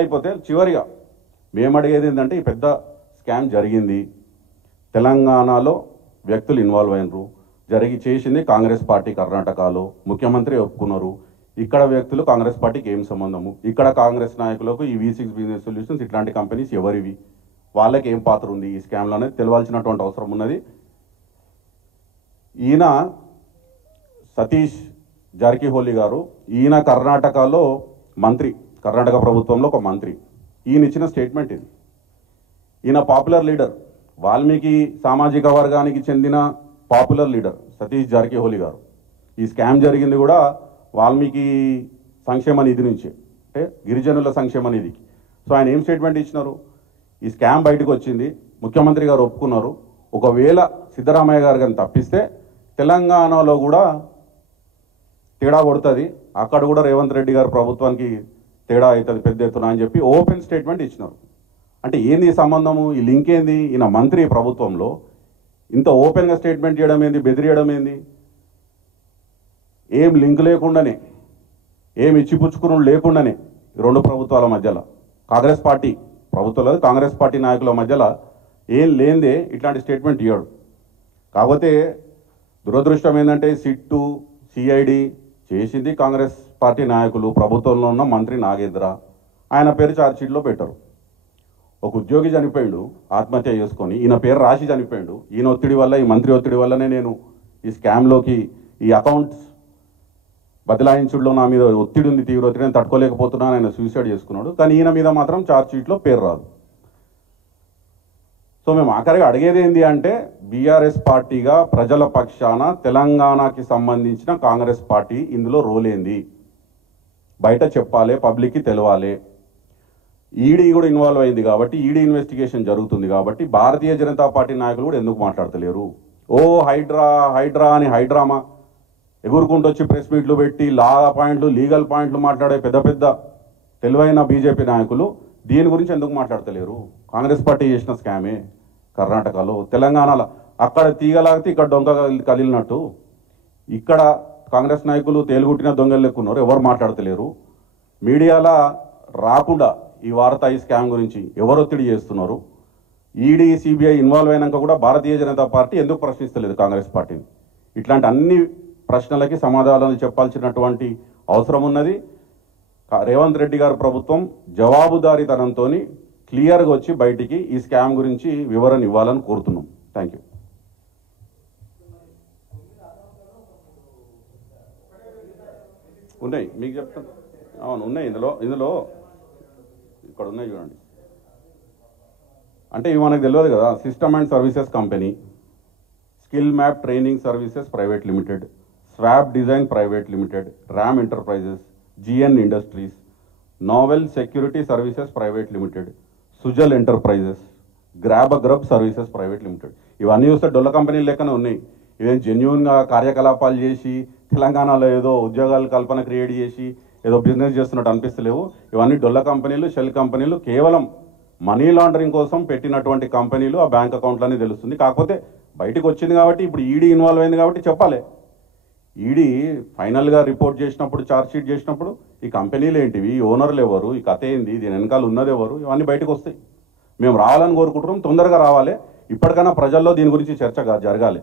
అయిపోతే చివరిగా మేము అడిగేది ఏంటంటే ఈ పెద్ద స్కామ్ జరిగింది, తెలంగాణలో వ్యక్తులు ఇన్వాల్వ్ అయినరు, చేసింది కాంగ్రెస్ పార్టీ కర్ణాటకలో, ముఖ్యమంత్రి ఒప్పుకున్నారు. ఇక్కడ వ్యక్తులు కాంగ్రెస్ పార్టీకి ఏం సంబంధము, ఇక్కడ కాంగ్రెస్ నాయకులకు ఈ V6 బిజినెస్ సొల్యూషన్స్ ఇట్లాంటి కంపెనీస్ ఎవరివి, వాళ్ళకి ఏం పాత్ర ఉంది ఈ స్కామ్లో అనేది తెలవాల్సినటువంటి అవసరం ఉన్నది. ఈయన సతీష్ జారకిహోళి గారు, ఈయన కర్ణాటకలో మంత్రి, కర్ణాటక ప్రభుత్వంలో ఒక మంత్రి. ఈయన ఇచ్చిన స్టేట్మెంట్ ఇది. ఈయన పాపులర్ లీడర్, వాల్మీకి సామాజిక వర్గానికి చెందిన పాపులర్ లీడర్ సతీష్ జారకిహోళి గారు. ఈ స్కామ్ జరిగింది కూడా వాల్మీకి సంక్షేమ నిధి నుంచి, అంటే గిరిజనుల సంక్షేమ నిధికి. సో ఆయన ఏం స్టేట్మెంట్ ఇచ్చినారు, ఈ స్కామ్ బయటకు వచ్చింది, ముఖ్యమంత్రి గారు ఒప్పుకున్నారు, ఒకవేళ సిద్ధరామయ్య గారు కానీ తప్పిస్తే తెలంగాణలో కూడా తేడా కొడుతుంది, అక్కడ కూడా రేవంత్ రెడ్డి గారు ప్రభుత్వానికి తేడా అవుతుంది పెద్ద ఎత్తున అని చెప్పి ఓపెన్ స్టేట్మెంట్ ఇచ్చినారు. అంటే ఏంది ఈ సంబంధము, ఈ లింక్ ఏంది, ఈయన మంత్రి ప్రభుత్వంలో ఇంత ఓపెన్గా స్టేట్మెంట్ చేయడం ఏంది, బెదిరియడం ఏంది, ఏం లింక్ లేకుండానే, ఏం ఇచ్చిపుచ్చుకునుడు లేకుండానే రెండు ప్రభుత్వాల మధ్యలో, కాంగ్రెస్ పార్టీ ప్రభుత్వాలు కాంగ్రెస్ పార్టీ నాయకుల మధ్యలో ఏం లేనిదే ఇట్లాంటి స్టేట్మెంట్ ఇవ్వడు. కాకపోతే దురదృష్టం ఏంటంటే సిట్టు సిఐడి చేసింది కాంగ్రెస్ పార్టీ నాయకులు, ప్రభుత్వంలో ఉన్న మంత్రి నాగేంద్ర, ఆయన పేరు ఛార్జ్షీట్లో పెట్టరు. ఒక ఉద్యోగి చనిపోయాడు ఆత్మహత్య చేసుకొని, ఈయన పేరు రాసి చనిపోయాడు. ఈయన ఒత్తిడి వల్ల, ఈ మంత్రి ఒత్తిడి వల్లనే నేను ఈ స్కామ్లోకి, ఈ అకౌంట్స్ బదలాయించుడులో నా మీద ఒత్తిడి ఉంది, తీవ్ర ఒత్తిడి, నేను తట్టుకోలేకపోతున్నాను, ఆయన సూసైడ్ చేసుకున్నాడు. కానీ ఈయన మీద మాత్రం ఛార్జ్షీట్లో పేరు రాదు. సో మేము ఆఖరిగా అడిగేది ఏంటి అంటే, బీఆర్ఎస్ పార్టీగా ప్రజల పక్షాన తెలంగాణకి సంబంధించిన కాంగ్రెస్ పార్టీ ఇందులో రోల్ ఏంది బయట చెప్పాలి, పబ్లిక్కి తెలవాలి. ఈడీ కూడా ఇన్వాల్వ్ అయింది కాబట్టి, ఈడీ ఇన్వెస్టిగేషన్ జరుగుతుంది కాబట్టి భారతీయ జనతా పార్టీ నాయకులు కూడా ఎందుకు మాట్లాడతలేరు? ఓ హైడ్రా హైడ్రా అని హైడ్రామా ఎగురుకుంటూ వచ్చి ప్రెస్ మీట్లు పెట్టి లా పాయింట్లు, లీగల్ పాయింట్లు మాట్లాడే పెద్ద పెద్ద తెలివైన బీజేపీ నాయకులు దీని గురించి ఎందుకు మాట్లాడతలేరు? కాంగ్రెస్ పార్టీ చేసిన స్కామే కర్ణాటకలో, తెలంగాణలో అక్కడ తీగలాగితే ఇక్కడ దొంగ కదిలినట్టు, ఇక్కడ కాంగ్రెస్ నాయకులు తేలుగుట్టిన దొంగలు లెక్కున్నారు, ఎవరు మాట్లాడతలేరు. మీడియాలో రాకుండా ఈ వార్త, ఈ స్కామ్ గురించి ఎవరు ఒత్తిడి చేస్తున్నారు? ఈడీ సిబిఐ ఇన్వాల్వ్ అయినాక కూడా భారతీయ జనతా పార్టీ ఎందుకు ప్రశ్నిస్తలేదు కాంగ్రెస్ పార్టీని? ఇట్లాంటి అన్ని ప్రశ్నలకి సమాధానాలు చెప్పాల్సినటువంటి అవసరం ఉన్నది. రేవంత్ రెడ్డి గారి ప్రభుత్వం జవాబుదారీతనంతో క్లియర్గా వచ్చి బయటికి ఈ స్కామ్ గురించి వివరణ ఇవ్వాలని కోరుతున్నాం. Thank you. ఉన్నాయి, మీకు చెప్తాను. అవును ఉన్నాయి, ఇందులో ఇక్కడ ఉన్నాయి చూడండి. అంటే ఇవి మనకు తెలియదు కదా. System and services company, skill map training services private limited, swap design private limited, RAM enterprises, GN industries, novel security services private limited, Sujal enterprises, grab services private limited. ఇవన్నీ చూస్తే డొల్ల కంపెనీలు లెక్కనే ఉన్నాయి. ఇవేం జెన్యూన్గా కార్యకలాపాలు చేసి తెలంగాణలో ఏదో ఉద్యోగాల కల్పన క్రియేట్ చేసి ఏదో బిజినెస్ చేస్తున్నట్టు అనిపిస్తలేవు. ఇవన్నీ డొల్ల కంపెనీలు, షెల్ కంపెనీలు, కేవలం మనీ లాండరింగ్ కోసం పెట్టినటువంటి కంపెనీలు. ఆ బ్యాంక్ అకౌంట్లనే తెలుస్తుంది. కాకపోతే బయటకు వచ్చింది కాబట్టి, ఇప్పుడు ఈడీ ఇన్వాల్వ్ అయింది కాబట్టి చెప్పాలి. ఈడీ ఫైనల్గా రిపోర్ట్ చేసినప్పుడు, ఛార్జ్షీట్ చేసినప్పుడు ఈ కంపెనీలు ఏంటివి, ఓనర్లు ఎవరు, ఈ కథ ఏంది, దీని వెనకాల ఉన్నది ఎవరు, ఇవన్నీ బయటకు వస్తాయి. మేము రావాలని కోరుకుంటున్నాం, తొందరగా రావాలి. ఇప్పటికైనా ప్రజల్లో దీని గురించి చర్చ జరగాలి.